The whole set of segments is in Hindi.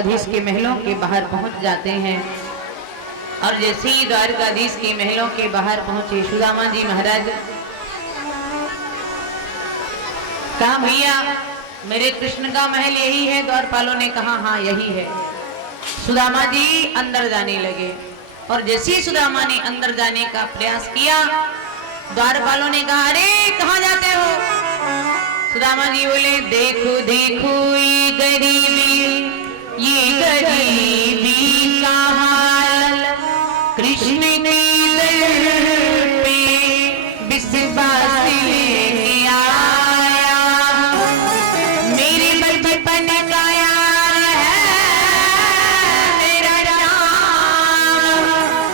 द्वारकाधीश के महलों के बाहर पहुंच जाते हैं। और जैसे ही द्वारकाधीश के महलों के बाहर पहुंचे सुदामा जी महाराज कहा, भैया मेरे कृष्ण का महल यही है? द्वारपालों ने कहा हाँ यही है। सुदामा जी अंदर जाने लगे और जैसे ही सुदामा ने अंदर जाने का प्रयास किया, द्वारपालों ने कहा अरे कहाँ जाते हो? सुदामा जी बोले देखो देखो ये गरीबी का हाल, कृष्ण की दर पे विश्वास लेके आया, मेरे बचपन का यार है मेरा राम,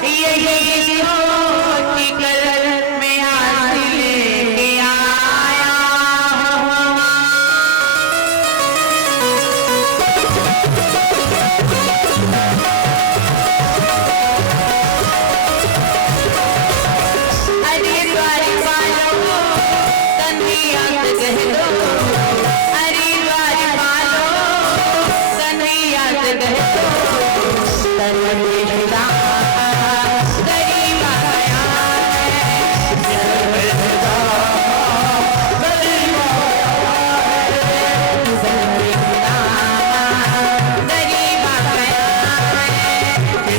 यही सोच कर मैं आज लेके आया। अरे द्वारपालों कन्हैया से कह दो, अरे द्वारपालों कन्हैया से कह दो, सर्वदेशदा गरीब आया है, सर्वदेशदा गरीब आया है, सर्वदेशदा गरीब आया है,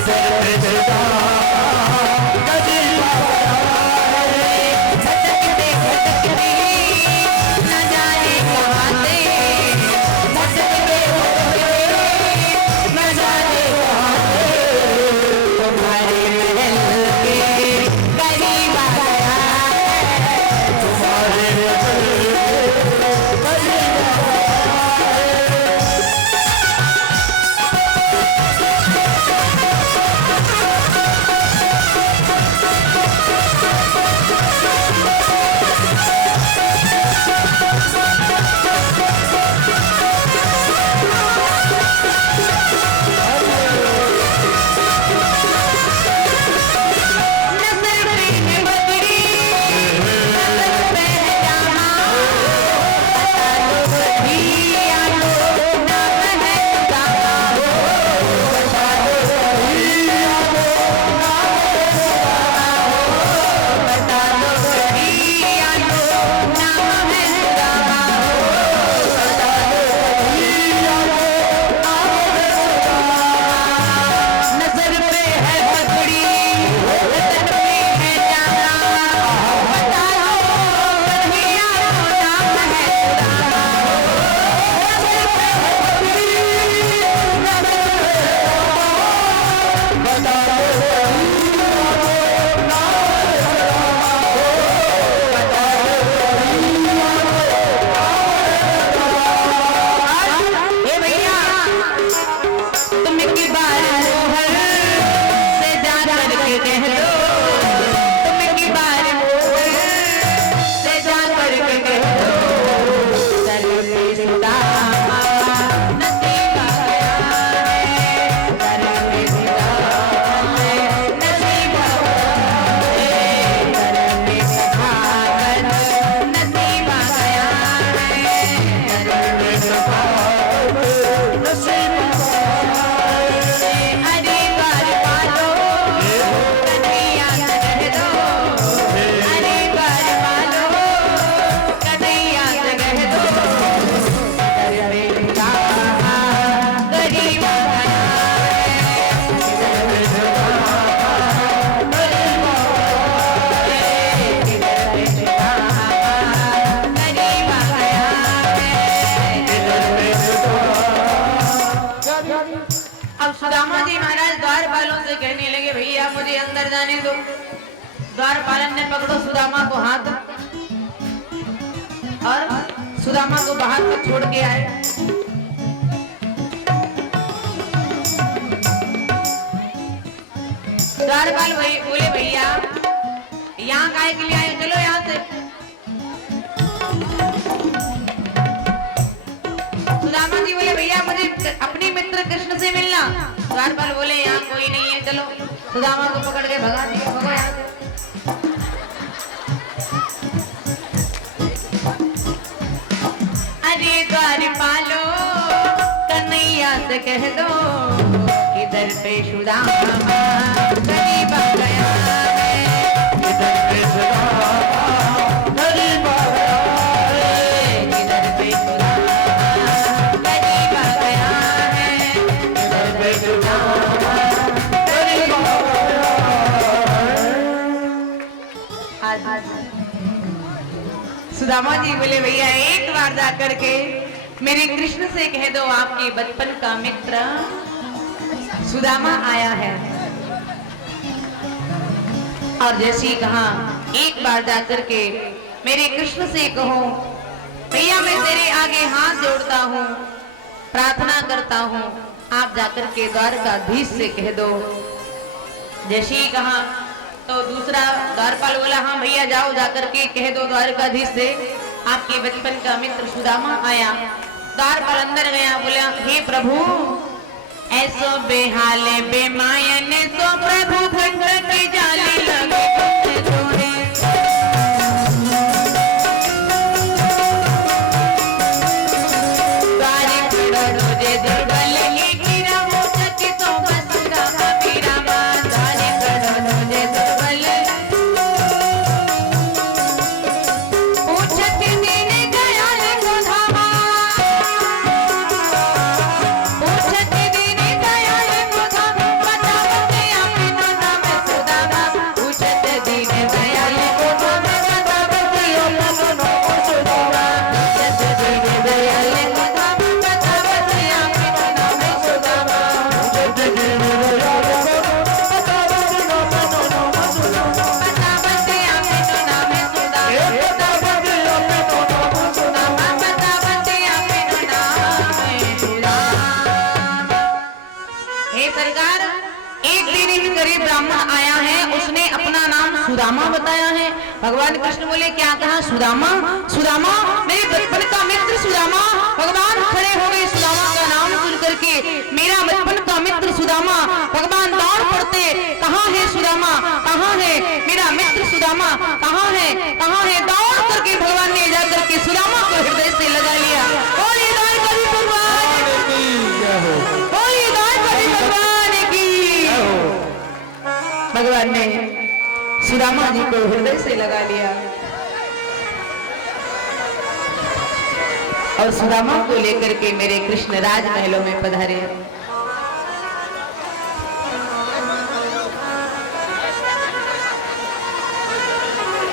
सर्वदेशदा सुदामा जी महाराज द्वारपालों से कहने लगे भैया मुझे अंदर जाने दो। द्वारपालन ने पकड़ो सुदामा को हाथ और सुदामा को बाहर तक छोड़ के आए। द्वारपाल बोले भैया यहाँ काहे के लिए आए, चलो यहाँ से। सुदामा जी बोले भैया मुझे अपने मित्र कृष्ण से मिलना। द्वारपाल बोले यहाँ कोई नहीं है, चलो। सुदामा को पकड़ के भगा दिया, भगो यहाँ से। अरे द्वारपालो कन्हैया से से कह दो किधर पे सुदामा गरीब आ गया है, किधर पे सुदामा गरीब आ गया है, किधर पे सुदामा गरीब आ गया है, किधर पे सुदामा गरीब आ गया है। सुदामा जी बोले भैया एक बार जा करके मेरे कृष्ण से कह दो आपके बचपन का मित्र सुदामा आया है। और जैसे ही कहा एक बार जा करके मेरे कृष्ण से कहो भैया मैं तेरे आगे हाथ जोड़ता हूँ, प्रार्थना करता हूँ, आप जाकर के द्वारकाधीश से कह दो। जैसे ही कहा तो दूसरा द्वारपाल बोला हाँ भैया जाओ जाकर के कह दो द्वारकाधीश से आपके बचपन का मित्र सुदामा आया। द्वारपाल अंदर गया, बोला हे प्रभु ऐसो बेहाले बेमायन सो प्रभु खंड की जाली लगे जोड़े, द्वारे खड़ो रोजे दुर्बल की रामो चकी तो बसुरा मेरा मां, द्वारे खड़ो रोजे दुर्बल पूछत दिन गया को धामा, पूछत दिन गया को धामा, बतावते अपनो नाम सुदामा, पूछत दिन गया को धामा, बतावते अपनो नाम सुदामा, पूछत दिन गया को धामा, बतावते अपनो नाम सुदामा, पूछत दिन गया को बतावते अपनो नाम सुदामा, बतावते अपनो नाम सुदामा। हे सरकार एक दिन ही गरीब ब्राह्मण आया है, उसने अपना नाम सुदामा बताया है। भगवान कृष्ण बोले क्या कहा? सुदामा, सुदामा मेरे बचपन का मित्र सुदामा। भगवान खड़े हो गए सुदामा का नाम सुन करके, मेरा बचपन का मित्र सुदामा। भगवान दौड़ पड़ते, कहाँ है सुदामा, कहाँ है मेरा मित्र सुदामा, कहाँ है, कहाँ है? दौड़ करके भगवान ने जाकर के सुदामा को हृदय से लगा लिया। बोलिए द्वारकाधीश भगवान की, बोलिए द्वारकाधीश भगवान की। भगवान ने सुदामा जी को हृदय से लगा लिया और सुदामा को लेकर के मेरे कृष्ण राजमहलों में पधारे।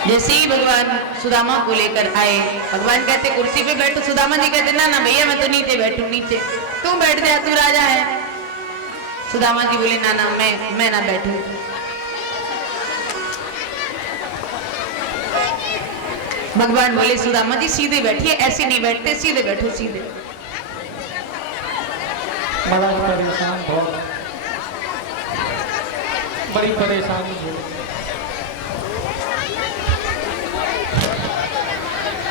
जैसे ही भगवान सुदामा को लेकर आए, भगवान कहते कुर्सी पे बैठो, सुदामा जी कहते ना ना भैया मैं तो नीचे बैठूं, नीचे तू बैठ जा, तू राजा है। सुदामा जी बोले ना ना मैं ना बैठूं। भगवान बोले सुदामा जी सीधे बैठिए, ऐसे नहीं बैठते, सीधे बैठो, सीधे। बड़ा परेशान, बहुत बड़ी परेशानी है।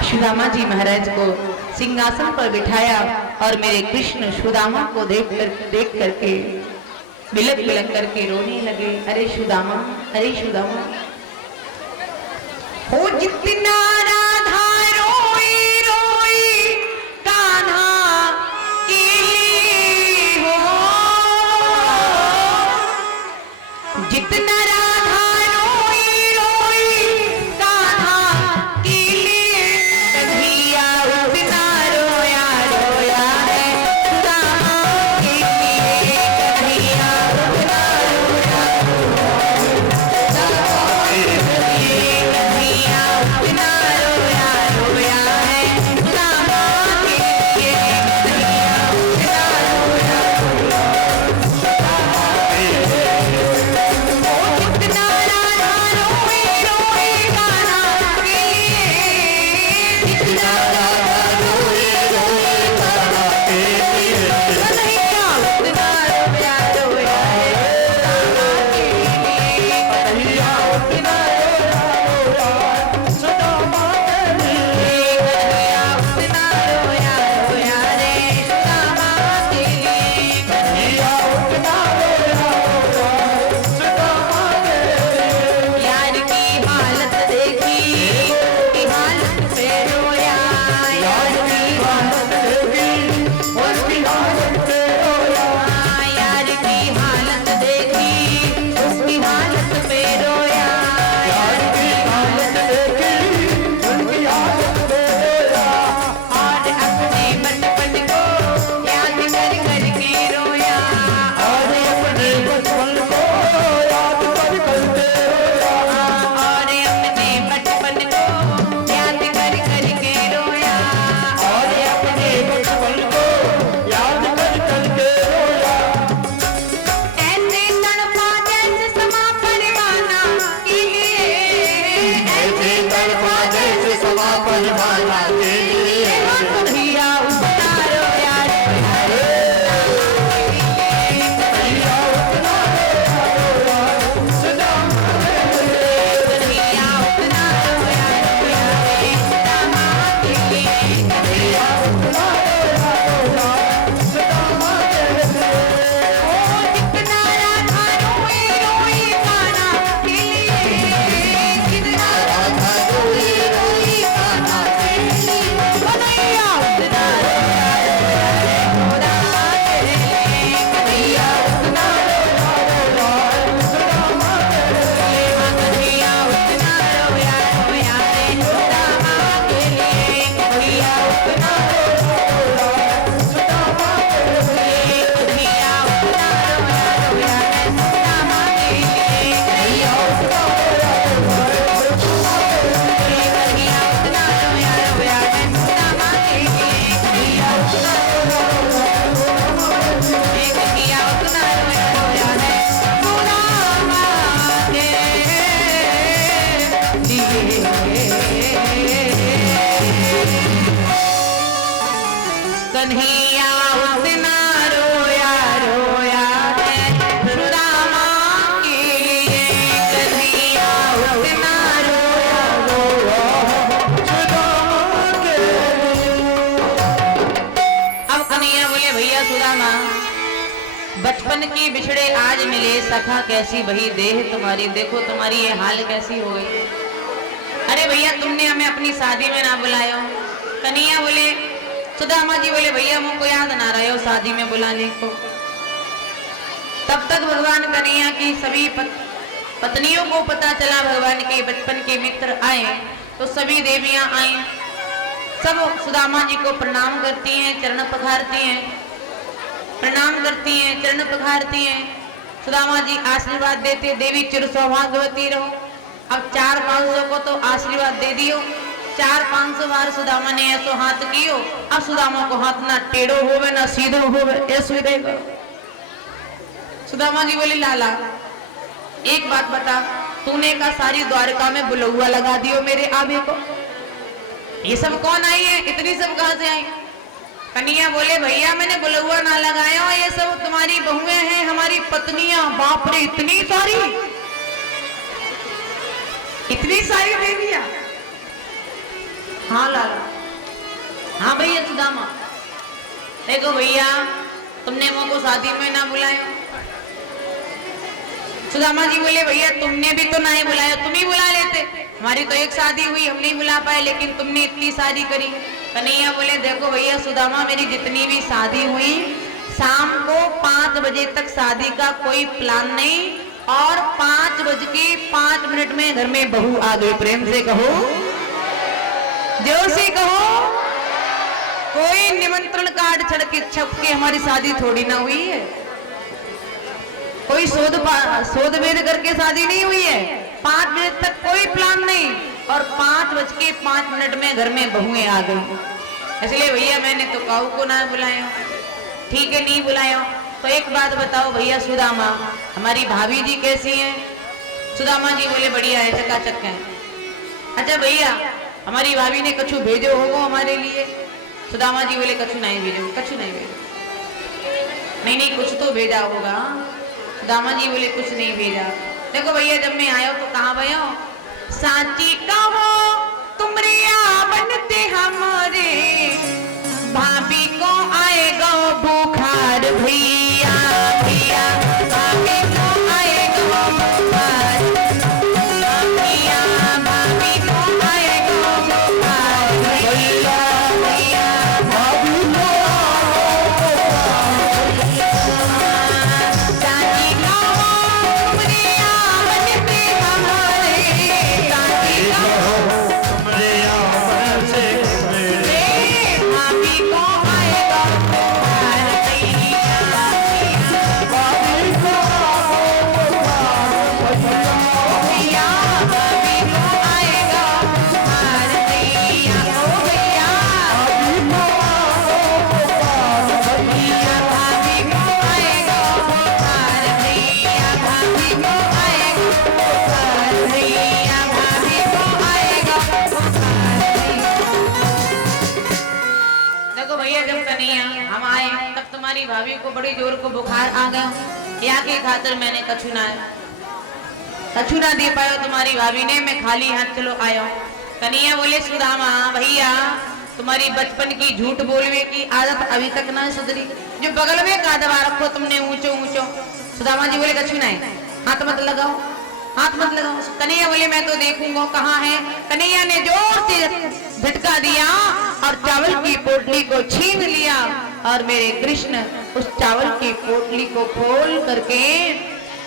सुदामा जी महाराज को सिंहासन पर बिठाया और मेरे कृष्ण सुदामा को देख करके बिलक बिलक करके रोने लगे। अरे सुदामा, अरे सुदामा, हो जितना राधा रोई रोई कान्हा के लिए हो, जितना राधा रोई रोई कान्हा के लिए, कन्हैया उतना रोया रोया है सुदामा के लिए, कन्हैया उतना रोया रोया है सुदामा के लिए, कन्हैया उतना कन्हैया उतना रोया रोया है सुदामा के लिए, कन्हैया उतना रोया रोया सुदामा के लिए। अब कन्हैया बोले भैया सुदामा, बचपन की बिछड़े आज मिले सखा, कैसी वही देह तुम्हारी, देखो तुम्हारी ये हाल कैसी हो गई। अरे भैया तुमने हमें अपनी शादी में ना बुलाया। कन्हैया बोले, सुदामा जी बोले भैया मुझको याद ना रहे हो शादी में बुलाने को। तब तक भगवान कन्हैया की सभी पत्नियों को पता चला भगवान के बचपन के मित्र आए, तो सभी देवियां आई, सब सुदामा जी को प्रणाम करती हैं, चरण पखारती हैं, प्रणाम करती हैं, चरण पखारती हैं। सुदामा जी आशीर्वाद देते, देवी चिर सौभाग्यवती रहो। अब 400-500 को तो आशीर्वाद दे दियो, 400-500 बार सुदामा ने ऐसो हाथ कियो। अब सुदामा को हाथ ना टेढ़ो होवे ना सीधो होवे, ऐसो ही रहेगा। सुदामा जी बोले लाला एक बात बता, तूने का सारी द्वारका में बुलौआ लगा दियो मेरे आवे को, ये सब कौन आई है, इतनी सब कहां से आई। कन्हैया बोले भैया मैंने बुलौआ ना लगाया, ये सब तुम्हारी बहुएं हैं, हमारी पत्नियां। बाप रे इतनी सारी, इतनी सारी देवियां। हाँ लाला, हाँ भैया सुदामा, देखो भैया तुमने मुझको शादी में ना बुलाया। सुदामा जी बोले भैया तुमने भी तो नहीं बुलाया, तुम ही बुला लेते, हमारी तो एक शादी हुई, हम नहीं बुला पाए, लेकिन तुमने इतनी शादी करी। कन्हैया बोले देखो भैया सुदामा, मेरी जितनी भी शादी हुई, शाम को 5 बजे तक शादी का कोई प्लान नहीं, और 5:05 में घर में बहू आ गई। प्रेम से कहो, जोर से कहो। कोई निमंत्रण कार्ड छड़ के छप के हमारी शादी थोड़ी ना हुई है, कोई शोध वेद करके शादी नहीं हुई है। 5 बजे तक कोई प्लान नहीं, और 5:05 में घर में बहुएं आ गई। इसलिए भैया मैंने तो काऊ को ना बुलाया। ठीक है नहीं बुलाया, तो एक बात बताओ भैया सुदामा, हमारी भाभी जी कैसी हैं। सुदामा जी बोले बढ़िया है, चकाचक है। अच्छा भैया हमारी भाभी ने कछु भेजो होगो हमारे लिए। सुदामा जी बोले कछु नहीं भेजो, कछु नहीं भेजो। नहीं नहीं कुछ तो भेजा होगा। सुदामा जी बोले कुछ नहीं भेजा। देखो भैया जब मैं आयो तो कहाँ भैया, सांची कहो तुमरिया बनते हमारे, भाभी को आएगा बुखार भैया, भैया भाभी को आएगा बुखार, भैया भाभी को आएगा बुखार, भैया भैया भाभी को सांची कहो तुमरिया बनते हमारे, सांची कहो भाभी को बड़ी जोर को बुखार आ गया, या के खातिर मैंने कछु ना दे पायो तुम्हारी भाभी ने, मैं खाली हाथ चलो आया। कन्हैया बोले सुदामा भैया तुम्हारी बचपन की झूठ बोलने की आदत अभी तक ना सुधरी, जो बगल में का दबा रखो तुमने ऊंचो ऊंचो। सुदामा जी बोले कछु नहीं, हाथ मत लगाओ, हाथ मत लगाओ। कन्हैया बोले मैं तो देखूंगा कहाँ है। कन्हैया ने जोर से झटका दिया और चावल की पोटली को छीन लिया, और मेरे कृष्ण उस चावल की पोटली को खोल करके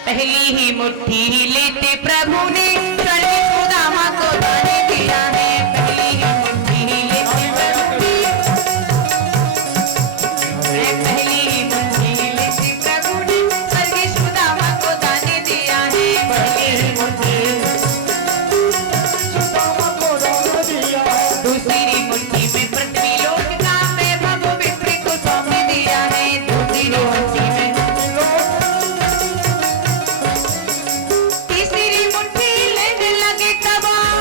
पहली ही मुट्ठी लेते प्रभु ने स्वर्गीय सुदामा को दाने दिया है। पहली ही मुट्ठी लेते प्रभु ने, पहली ही मुट्ठी लेते प्रभु ने स्वर्गीय सुदामा को दाने दिया है। पहली ही मुट्ठी सुदामा को दाने दिया है। दूसरी मुट्ठी में पृथ्वी लोक का वैभव विप्र को सौंप दिया है। दूसरी मुट्ठी में तीसरी मुट्ठी लेने लगे तबाह,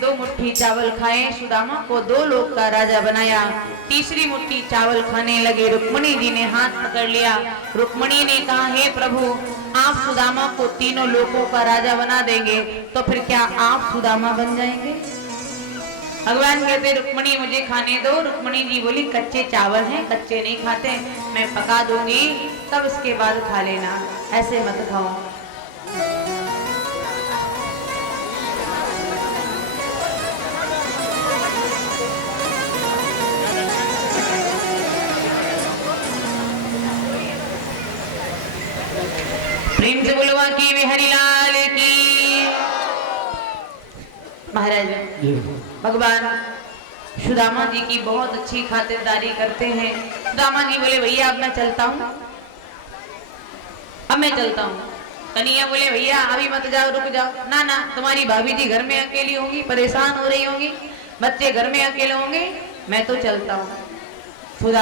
2 मुट्ठी चावल खाए, सुदामा को 2 लोक का राजा बनाया। तीसरी मुट्ठी चावल खाने लगे, रुक्मणी जी ने हाथ पकड़ लिया। रुक्मणी ने कहा, हे प्रभु, आप सुदामा को 3 लोकों का राजा बना देंगे तो फिर क्या आप सुदामा बन जाएंगे? भगवान कहते, रुक्मणी मुझे खाने दो। रुक्मणी जी बोली, कच्चे चावल हैं, कच्चे नहीं खाते, मैं पका दूंगी तब इसके बाद खा लेना, ऐसे मत खाओ। प्रेम से बोलवा की बिहारी लाल की। महाराज भगवान सुदामा जी की बहुत अच्छी खातिरदारी करते हैं। सुदामा जी बोले, भैया अब मैं चलता हूँ, अब मैं चलता हूँ। कन्हैया बोले, भैया अभी मत जाओ, रुक जाओ। ना ना, तुम्हारी भाभी जी घर में अकेली होंगी, परेशान हो रही होंगी, बच्चे घर में अकेले होंगे, मैं तो चलता हूँ। सुदामा